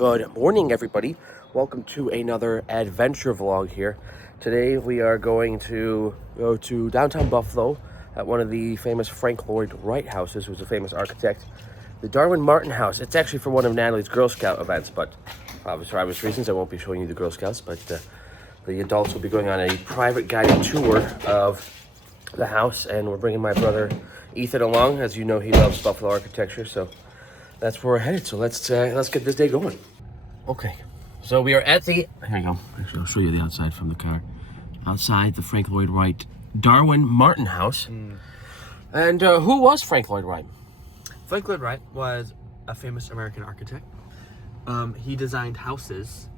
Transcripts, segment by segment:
Good morning, everybody. Welcome to another adventure vlog here. Today we are going to go to downtown Buffalo at one of the famous Frank Lloyd Wright houses, who's a famous architect. The Darwin Martin house. It's actually for one of Natalie's Girl Scout events, but for obvious reasons I won't be showing you the Girl Scouts, but the adults will be going on a private guided tour of the house, and we're bringing my brother Ethan along. As you know, he loves Buffalo architecture, so that's where we're headed. So let's get this day going. Okay, so we are at the, here you go, actually I'll show you the outside from the car. Outside the Frank Lloyd Wright Darwin Martin house. And who was Frank Lloyd Wright? Frank Lloyd Wright was a famous American architect. He designed houses.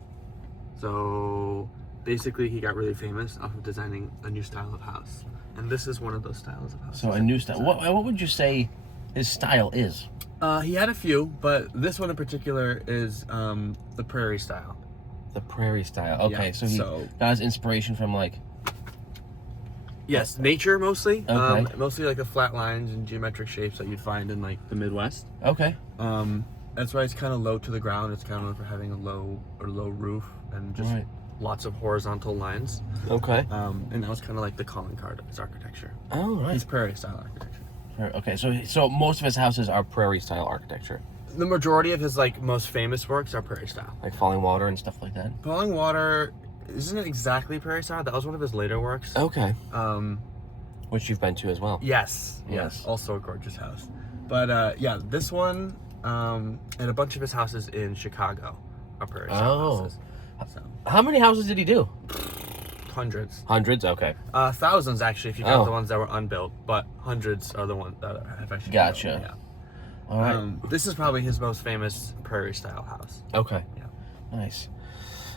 So basically he got really famous off of designing a new style of house. And this is one of those styles of houses. So a new style. What would you say his style is? He had a few, but this one in particular is the prairie style. The prairie style. Okay, Yeah, so he got his inspiration from like... Yes, nature mostly. Okay. Mostly like the flat lines and geometric shapes that you'd find in like the Midwest. Okay. That's why it's kind of low to the ground. It's kind of known for having a low roof and just lots of horizontal lines. Okay. And that was kind of like the calling card of his architecture. Oh, right. His prairie style architecture. Okay, so most of his houses are prairie style architecture. The majority of his like most famous works are prairie style. Like Falling Water and stuff like that. Falling Water isn't it exactly prairie style? That was one of his later works. Okay. Which you've been to as well. Yes. Also a gorgeous house. But yeah, this one and a bunch of his houses in Chicago are prairie style houses. So. How many houses did he do? Hundreds. Hundreds? Okay. Thousands actually, if you count the ones that were unbuilt, but hundreds are the ones that have actually been built. Gotcha. All right. This is probably his most famous prairie style house. Okay. Yeah. Nice.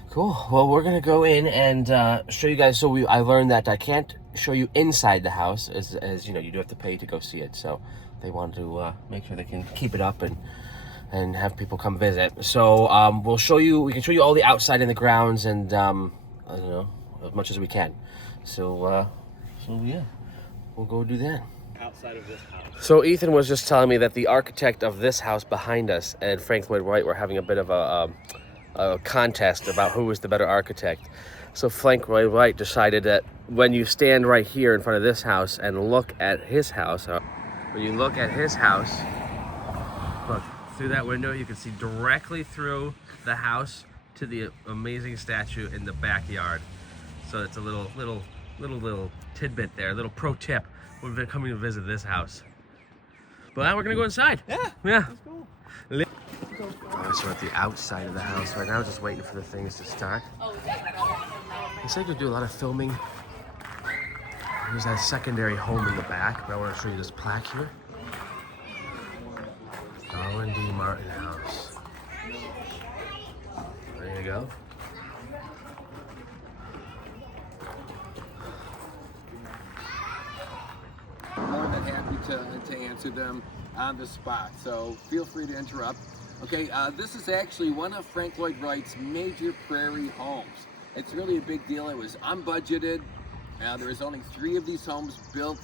Cool. Well, we're gonna go in and show you guys. So I learned that I can't show you inside the house, as you know, you do have to pay to go see it. So they want to make sure they can keep it up and have people come visit. So we can show you all the outside and the grounds, and I don't know, as much as we can. So yeah, we'll go do that. Outside of this house. So Ethan was just telling me that the architect of this house behind us and Frank Lloyd Wright were having a bit of a contest about who was the better architect. So Frank Lloyd Wright decided that when you stand right here in front of this house and look at his house, look through that window, you can see directly through the house to the amazing statue in the backyard. So it's a little tidbit there, a little pro tip. We've been coming to visit this house. But now we're gonna go inside. Yeah. That's cool. So we're at the outside of the house right now, just waiting for the things to start. Looks like we do a lot of filming. There's that secondary home in the back, but I want to show you this plaque here. Darwin D Martin house. There you go. More than happy to answer them on the spot, so feel free to interrupt. Okay, this is actually one of Frank Lloyd Wright's major prairie homes. It's really a big deal. It was unbudgeted. There was only 3 of these homes built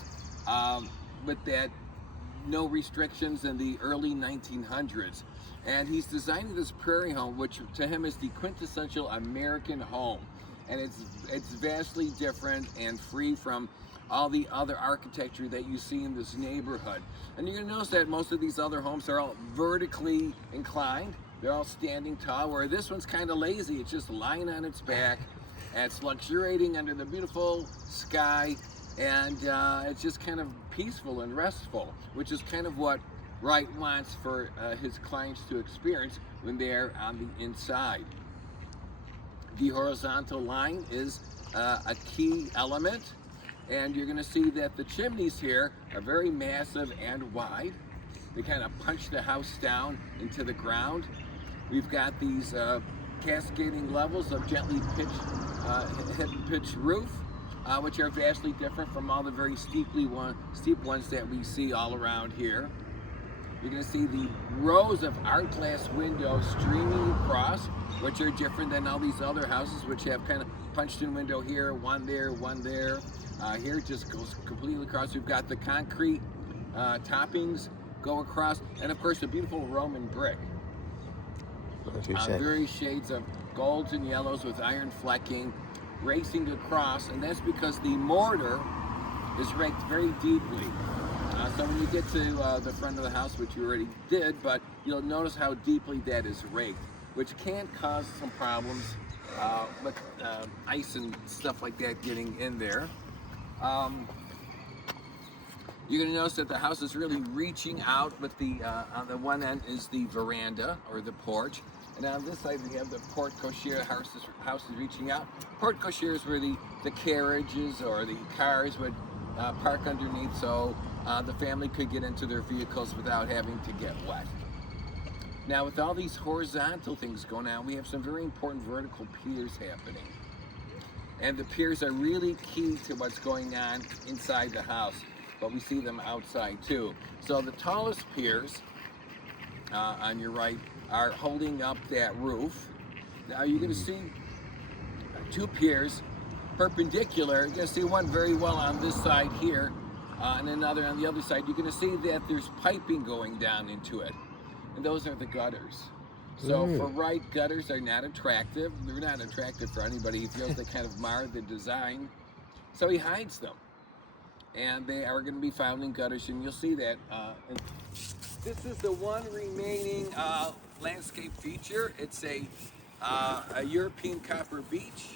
with that no restrictions in the early 1900s. And he's designing this prairie home, which to him is the quintessential American home. And it's vastly different and free from all the other architecture that you see in this neighborhood. And you're gonna notice that most of these other homes are all vertically inclined. They're all standing tall, where this one's kind of lazy. It's just lying on its back, and it's luxuriating under the beautiful sky, and it's just kind of peaceful and restful, which is kind of what Wright wants for his clients to experience when they're on the inside. The horizontal line is a key element. And you're gonna see that the chimneys here are very massive and wide. They kind of punch the house down into the ground. We've got these cascading levels of gently pitched roof, which are vastly different from all the very steep ones that we see all around here. You're gonna see the rows of art glass windows streaming across, which are different than all these other houses, which have kind of punched in window here, one there, one there. Here it just goes completely across. We've got the concrete toppings go across, and of course the beautiful Roman brick. Like you said. Various shades of golds and yellows with iron flecking racing across, and that's because the mortar is raked very deeply. So when you get to the front of the house, which you already did, but you'll notice how deeply that is raked, which can cause some problems with ice and stuff like that getting in there. You're going to notice that the house is really reaching out with the, on the one end is the veranda or the porch. And on this side we have the porte cochere, house is reaching out. Porte cochere is where the carriages or the cars would park underneath, so the family could get into their vehicles without having to get wet. Now with all these horizontal things going on, we have some very important vertical piers happening. And the piers are really key to what's going on inside the house, but we see them outside too. So the tallest piers on your right are holding up that roof. Now you're going to see two piers perpendicular. You're going to see one very well on this side here, and another on the other side. You're going to see that there's piping going down into it, and those are the gutters. So for Wright, gutters are not attractive. They're not attractive for anybody. He feels they kind of mar the design, so he hides them. And they are going to be found in gutters, and you'll see that. This is the one remaining landscape feature. It's a European copper beach,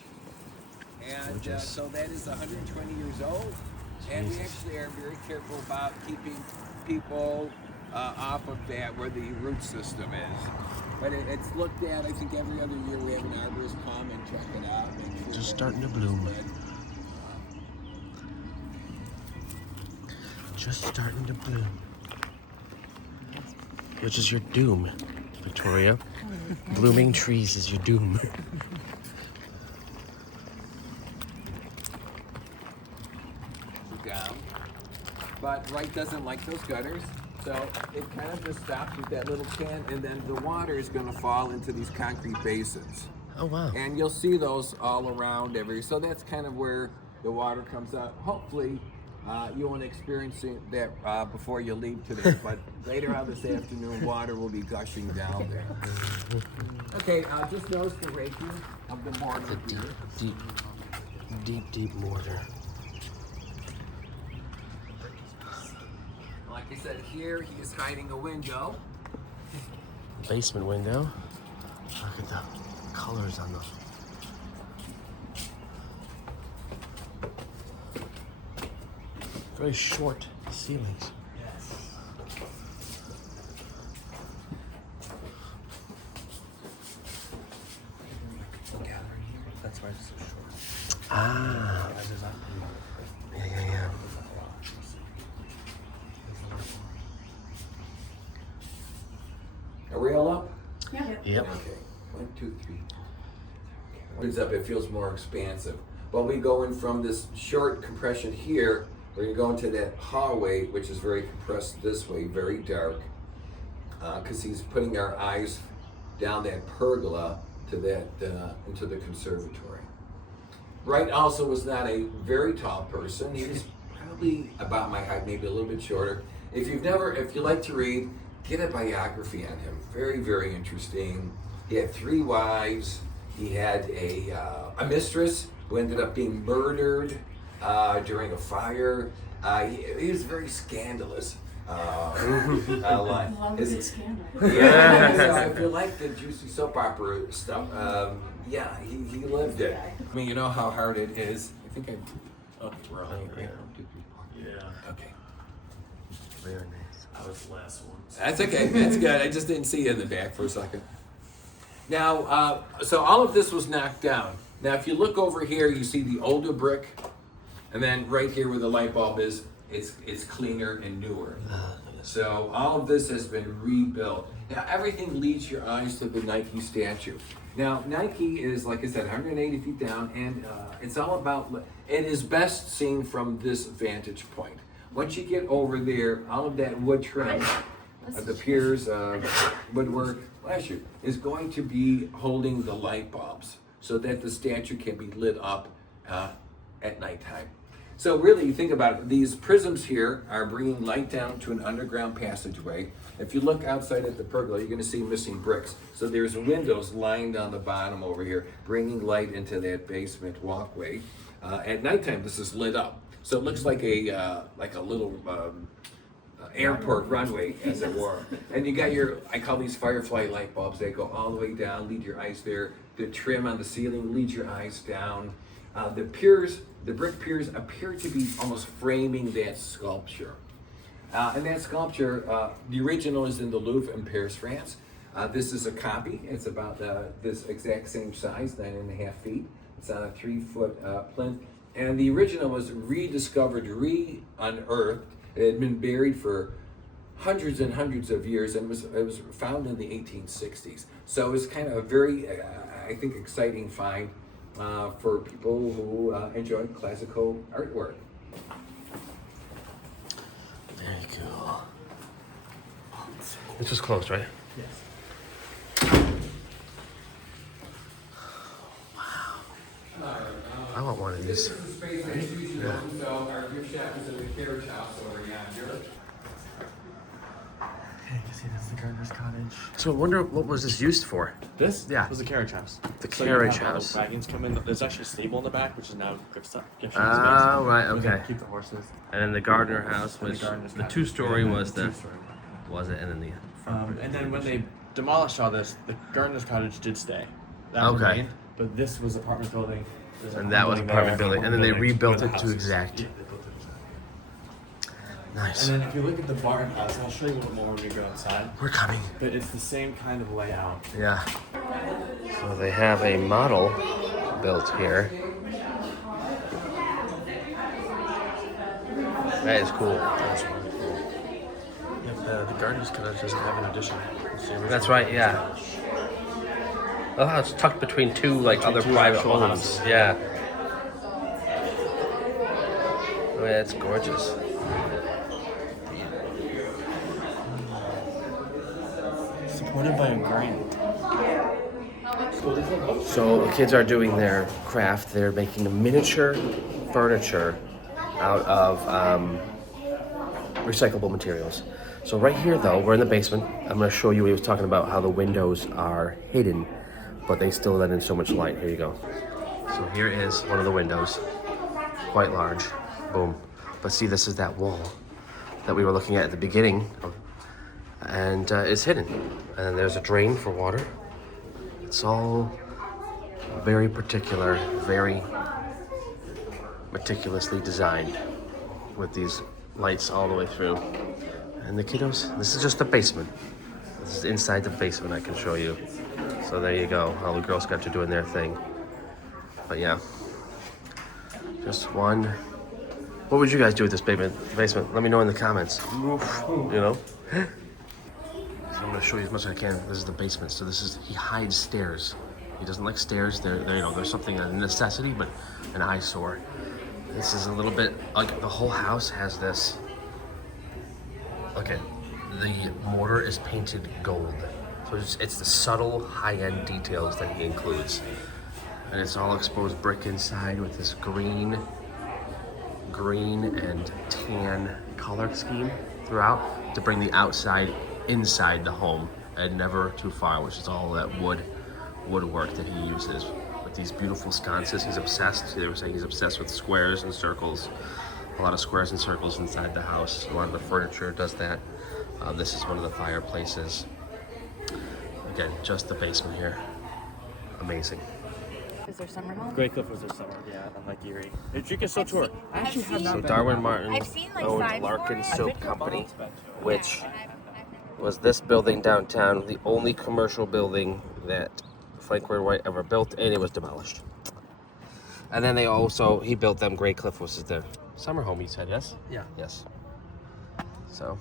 and so that is 120 years old. And we actually are very careful about keeping people off of that where the root system is. But it's looked at, I think every other year we have an arborist come and check it out. Make sure Just starting to bloom. Just starting to bloom. Which is your doom, Victoria. Blooming trees is your doom. Down. But Wright doesn't like those gutters, so it kind of just stops with that little can, and then the water is going to fall into these concrete basins. Oh wow. And you'll see those all around so that's kind of where the water comes out. Hopefully you won't experience that before you leave today, but later on this afternoon, water will be gushing down there. Okay, just notice the raking of the mortar here. Deep mortar. Like I said, here he is hiding a window. Basement window. Look at the colors on the very short ceilings. That's why it's so short. Ah. Yeah. Are we all up? Yep. Okay. 1, 2, 3. Opens up, it feels more expansive. Well, we go in from this short compression here, we're going to go into that hallway, which is very compressed this way, very dark, because he's putting our eyes down that pergola to that into the conservatory. Wright also was not a very tall person. He was probably about my height, maybe a little bit shorter. If you like to read, get a biography on him. Very, very interesting. He had 3 wives. He had a mistress who ended up being murdered during a fire. He was very scandalous. Love a good scandal. Yeah, so if you like the juicy soap opera stuff, yeah, he lived it. I mean, you know how hard it is. I think okay, we're all here. Yeah, Okay. Very nice. I was the last one. That's okay. That's good. I just didn't see you in the back for a second. Now, so all of this was knocked down. Now, if you look over here, you see the older brick, and then right here where the light bulb is, it's cleaner and newer. So all of this has been rebuilt. Now, everything leads your eyes to the Nike statue. Now, Nike is, like I said, 180 feet down, and it's all about, it is best seen from this vantage point. Once you get over there, all of that wood trim, the piers, woodwork, is going to be holding the light bulbs so that the statue can be lit up at nighttime. So really, you think about it, these prisms here are bringing light down to an underground passageway. If you look outside at the pergola, you're going to see missing bricks. So there's windows lined on the bottom over here, bringing light into that basement walkway. At nighttime, this is lit up, so it looks like a little airport runway, as it were. And you got your, I call these firefly light bulbs. They go all the way down, lead your eyes there. The trim on the ceiling leads your eyes down. The piers, the brick piers appear to be almost framing that sculpture. And that sculpture, the original is in the Louvre in Paris, France. This is a copy. It's about this exact same size, 9.5 feet. It's on a 3-foot plinth. And the original was rediscovered, re-unearthed. It had been buried for hundreds and hundreds of years, and it was found in the 1860s. So it was kind of a very, I think, exciting find for people who enjoy classical artwork. Very cool. This was closed, right? Yes. I want one of these. This is the space I usually own, so our gift shop is in the carriage house over yonder. Okay, you can see that's the gardener's cottage. So I wonder what was this used for? This Yeah. was a carriage house. The So you carriage have all house. the wagons come in. There's actually a stable in the back, which is now gift shop space. Oh, right, We're gonna okay. Keep the horses. And then the gardener house, And the which gardener's the cottage. two-story And then was the two-story one. was it, and then the And then when they demolished all this, the gardener's cottage did stay. That Okay. remained, but this was apartment building. There's And that was building apartment there, building, and then they building, rebuilt where it the to house is. exact. Yeah, they built it exact. Nice. And then if you look at the barn house, I'll show you a little more when we go inside. We're coming. But it's the same kind of layout. Yeah. So they have a model built here. That is cool. That's really cool. Yep, the gardener's cottage doesn't have an addition. It's the original. That's right. Yeah. Oh, how it's tucked between two other two private actual homes. houses. Yeah. Oh yeah, it's gorgeous. Supported by a grant. So the kids are doing their craft. They're making a miniature furniture out of recyclable materials. So right here, though, we're in the basement. I'm going to show you. He was talking about how the windows are hidden, but they still let in so much light. Here you go. So here is one of the windows, quite large. Boom. But see, this is that wall that we were looking at the beginning, and it's hidden. And there's a drain for water. It's all very particular, very meticulously designed with these lights all the way through. And the kiddos, this is just the basement. This is inside the basement, I can show you. So there you go, all the Girl Scouts are doing their thing. But yeah, just one. What would you guys do with this basement? Let me know in the comments. You know? So I'm gonna show you as much as I can. This is the basement. So he hides stairs. He doesn't like stairs. There's something, a necessity, but an eyesore. This is a little bit, like the whole house has this. Okay, the mortar is painted gold. So it's the subtle high-end details that he includes. And it's all exposed brick inside with this green and tan color scheme throughout to bring the outside inside the home and never too far, which is all that woodwork that he uses with these beautiful sconces. He's obsessed. They were saying he's obsessed with squares and circles. A lot of squares and circles inside the house. A lot of the furniture does that. This is one of the fireplaces. Again, just the basement here. Amazing. Is there summer home? Great Cliff was their summer, yeah, unlike Erie. You can still tour. I actually have not So been. Darwin Martin I've seen, like, owned signs for Larkin it. Soap Company, which was this building downtown, the only commercial building that Frank Lloyd Wright ever built, and it was demolished. And then he built them. Great Cliff was their summer home, you said, yes? Yeah. Yes. So,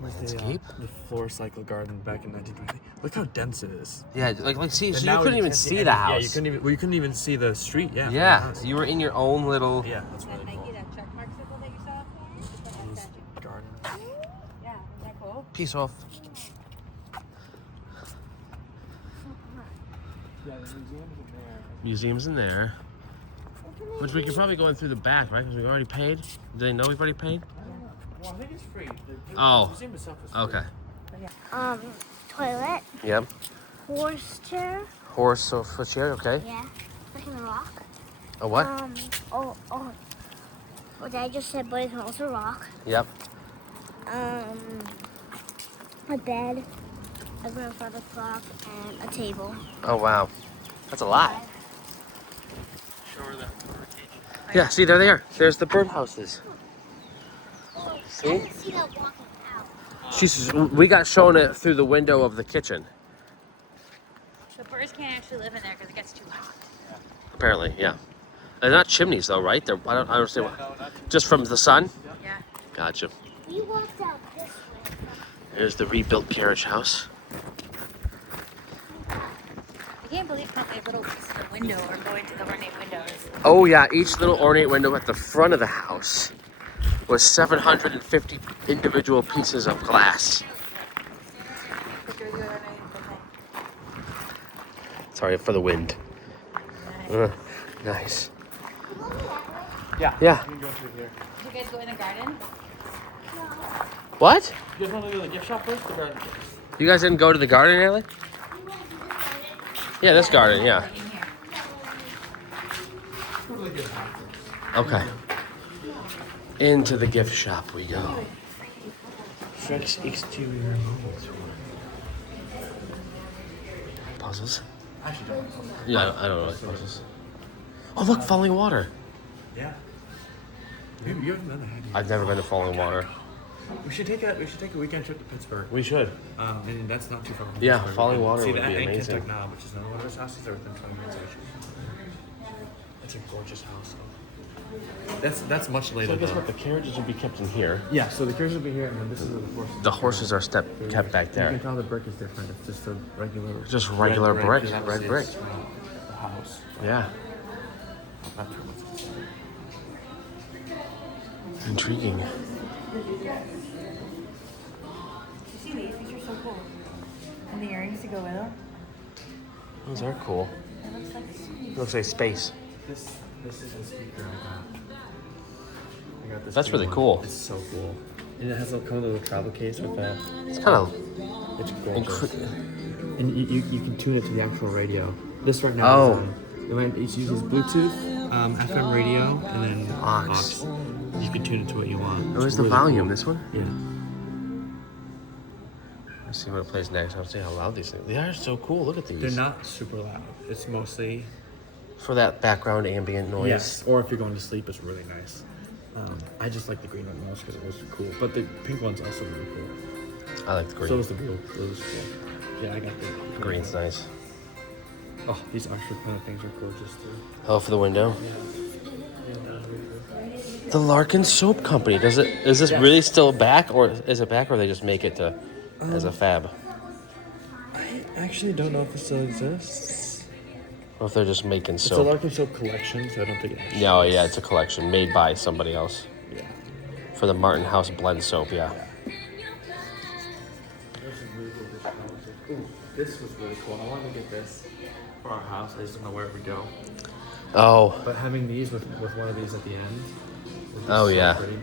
Like landscape. the floor cycle garden back in 1920. Look how dense it is. Yeah, see, And so you now couldn't even can't see any- the Yeah, house. you couldn't even see the street. Yeah. from the Yeah, house. you were in your own little. Yeah, that's really Nike, cool. that check mark symbol that you saw up there? It's like that These statue. gardens. Yeah, isn't that cool? Piece off. Yeah, the museum's in there. Museums in there. Which we could probably go in through the back, right? Because we already paid. Do they know we've already paid? Well, I think it's free. Oh. The museum itself is free. Okay. Toilet. Yep. Horse chair. Horse sofa chair. Okay. Yeah. Freaking rock. A what? What Dad just said, but it can also rock. Yep. A bed, a grandfather clock, and a table. Oh wow, that's a lot. Show her that. Yeah. See, there they are. There's the birdhouses. I See? didn't see that walking out. We got shown it through the window of the kitchen. The birds can't actually live in there because it gets too hot. Apparently, yeah. They're not chimneys though, right? I don't understand. Just from the sun? Yeah. Gotcha. We walked out this way. There's the rebuilt carriage house. I can't believe how many little pieces of window are going to the ornate windows. Oh yeah, each little ornate window at the front of the house was 750 individual pieces of glass. Sorry for the wind. Nice. Yeah. Yeah. You can go through here. Did you guys go in the garden? What? You guys want to go to the gift shop first? Or garden? You guys didn't go to the garden, Natalie? Yeah, this garden, yeah. In here. Okay. Into the gift shop we go. Frank's exterior homes. Puzzles? Actually, don't. Yeah, I don't like puzzles. Oh, look, falling water. Yeah. You haven't done that, have you? I've never been to falling water. We should take a weekend trip to Pittsburgh. We should. And that's not too far from Yeah, Pittsburgh. falling We can water see would that be and amazing. Kentucky now, which is another one of his houses. They're within 20 minutes of each other. It's a gorgeous house. That's much So later. I guess though. what, the carriages will be kept in here. Yeah, so the carriages will be here, and then this is where the horses. The horses are kept back You there. can tell the brick is different. It's just a regular. Just regular brick, because red obviously brick. it's, the house. Yeah. Not sure what's inside. Intriguing. You see these? These are so cool. And the earrings to go with them. Those are cool. It looks like sweet. Looks like space. This is a speaker I got this. That's big really one. cool. It's so cool. And it has a kind of little travel case with that. It's kind of It's gorgeous. And you can tune it to the actual radio. This right now Oh. is it uses Bluetooth, FM radio, and then Aux. You can tune it to what you want. Where's It's the really volume? cool. This one? Yeah. Let's see what it plays next. I'll see how loud these things. They are so cool. Look at these. They're not super loud. It's mostly For that background ambient noise. yes. Or if you're going to sleep, it's really nice. I just like the green one most because it was cool, but the pink one's also really cool. I like the green. So was the blue. Blue was cool. Yeah, I got the Green's nice. Oh, these Oxford kind of things are gorgeous too. Oh, for the window. The Larkin Soap Company. Is this really still back, or is it back, or they just make it to as a fab? I actually don't know if it still exists. Or if they're just making It's a soap. Larkin Soap collection, so I don't think it actually No, yeah, it's a collection made by somebody else Yeah. for the Martin House blend soap. Yeah. Ooh, this was really cool. I wanted to get this for our house. I just don't know where it would go. Oh, But having these with one of these at the end. was just Oh, so yeah. pretty.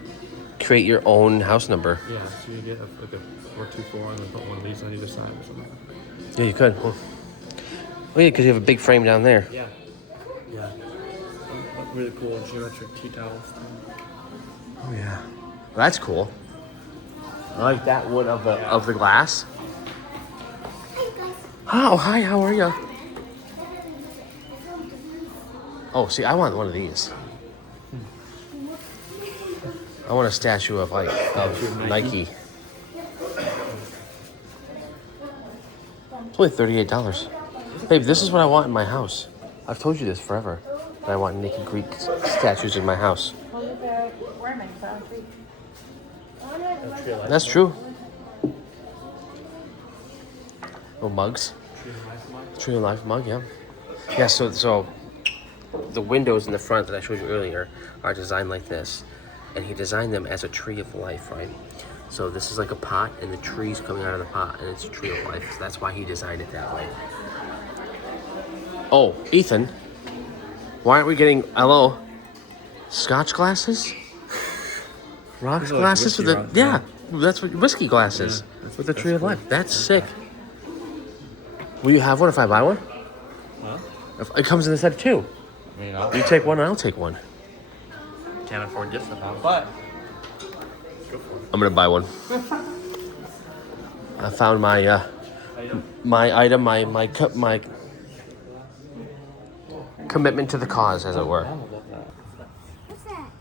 create your own house number. Yeah, so you get like a 424 and then put one of these on either side or something. Yeah, you could. Well, oh yeah, because you have a big frame down there. Yeah. Yeah. Really cool geometric tea towels. Oh yeah. Well, that's cool. I like that wood of the glass. Oh, hi, how are you? Oh, see, I want one of these. I want a statue of Nike. It's only $38. Babe, this is what I want in my house. I've told you this forever. That I want naked Greek statues in my house. Well, look at Werman, found tree. That's true. Oh, mugs. Tree of Life mug, yeah. Yeah, so the windows in the front that I showed you earlier are designed like this. And he designed them as a tree of life, right? So this is like a pot, and the tree's coming out of the pot, and it's a tree of life. So that's why he designed it that way. Oh, Ethan. Why aren't we getting... Hello? Scotch glasses? Rocks These are like glasses whiskey with the rocks, yeah, that's what whiskey glasses with the tree of cool. life. That's sick. Will you have one if I buy one? Huh? If it comes in the set of two. I mean, I You take one and I'll take one. can't afford gifts somehow, but I'm gonna buy one. I found my my item, my commitment to the cause, as it were. What's that?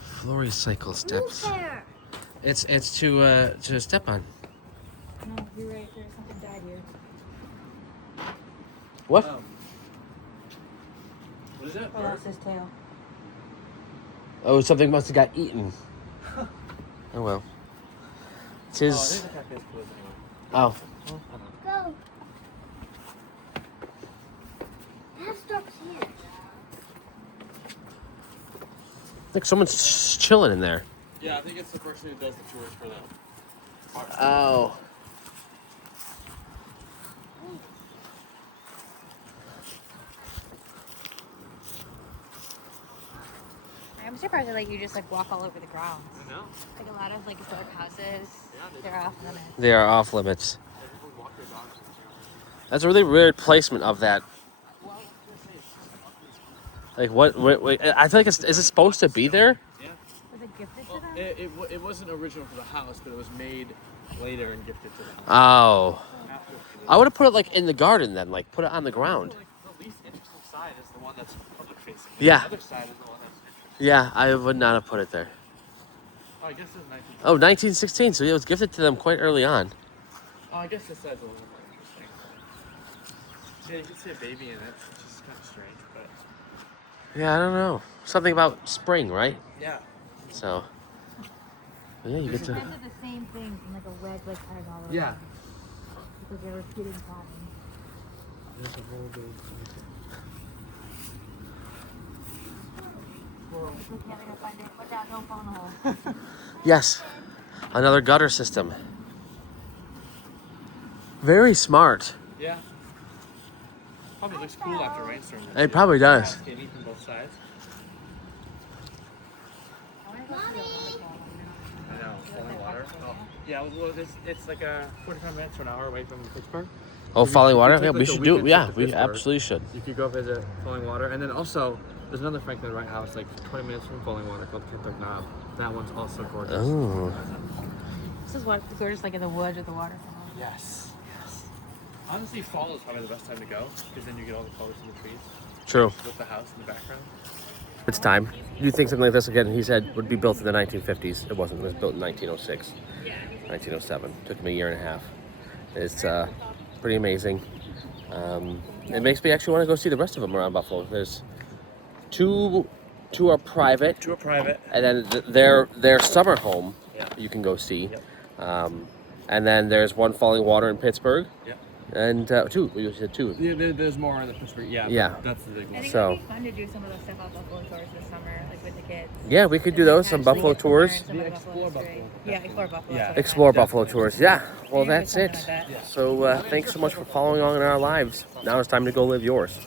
Flory cycle steps. Who's there? It's to step on. No, you're right. There's something died here. What? what is it? Oh, that's his tail. Oh, something must have got eaten. Oh well. It's Oh, I his. think the cat is closed anyway. Oh, Go. That stops here. I think someone's chilling in there. Yeah, I think it's the person who does the tours for the park. Oh. I'm surprised that you just walk all over the grounds. I know. Like a lot of historic houses, Yeah, they're off limits. They are off limits. People walk their dogs in the That's a really weird placement of that. Like what I feel like is it supposed to be there? Yeah. Was it gifted Well, to them? it wasn't original for the house, but it was made later and gifted to the house. Oh. After I would have put it in the garden then, put it on the ground. The least interesting side is the one that's public facing. Yeah. The other side is the one that's interesting. Yeah, I would not have put it there. Oh, I guess it's 19. Oh, 1916, so it was gifted to them quite early on. Oh, I guess this side's a little more interesting. Yeah, you can see a baby in it, which is kind of strange, but Yeah, I don't know. Something about spring, right? yeah. So, yeah, you get They to. did the same thing in a red pattern all over. Yeah. Because they're repeating patterns. There's a whole big. Look, never gonna find it. Watch out, don't fall in the hole. Yes, another gutter system. Very smart. Yeah. Probably looks cool after rainstorm. It probably does. Skinny from both sides. I know. Falling water. Oh. Yeah, well, it's like a 45 minutes to an hour away from Pittsburgh. Oh, falling water? If you Yeah, took, we like, a should do. weekend Yeah, trip to we Pittsburgh, absolutely should. You could go visit Falling Water, and then also there's another Frank Lloyd Wright house like 20 minutes from Falling Water called Kentucky Knob. That one's also gorgeous. Oh. This is what gorgeous, like in the woods or the waterfall. Yes. Yes. Honestly, fall is probably the best time to go because then you get all the colors in the trees True. with the house in the background. It's time. You think something like this again? He said would be built in the 1950s. It wasn't. It was built in 1906, 1907. Took him a year and a half. It's pretty amazing. It makes me actually want to go see the rest of them around Buffalo. There's two are private, To a private. and then their summer home Yeah. you can go see. Yep. And then there's one Falling Water in Pittsburgh, Yep. and two. You said two. Yeah, there's more in the Pittsburgh. Yeah. Yeah. But that's the big I one. think So- it'd be fun to do some of the stuff on Buffalo tours this summer, like with the kids. Yeah, we could do those. Some Actually Buffalo get to learn tours. some of Yeah, the explore history. Buffalo. Yeah, explore Buffalo. Yeah. that's what I Explore meant. Buffalo tours. Yeah. Well, Maybe that's something it. like that. So thanks so much for following along in our lives. Now it's time to go live yours.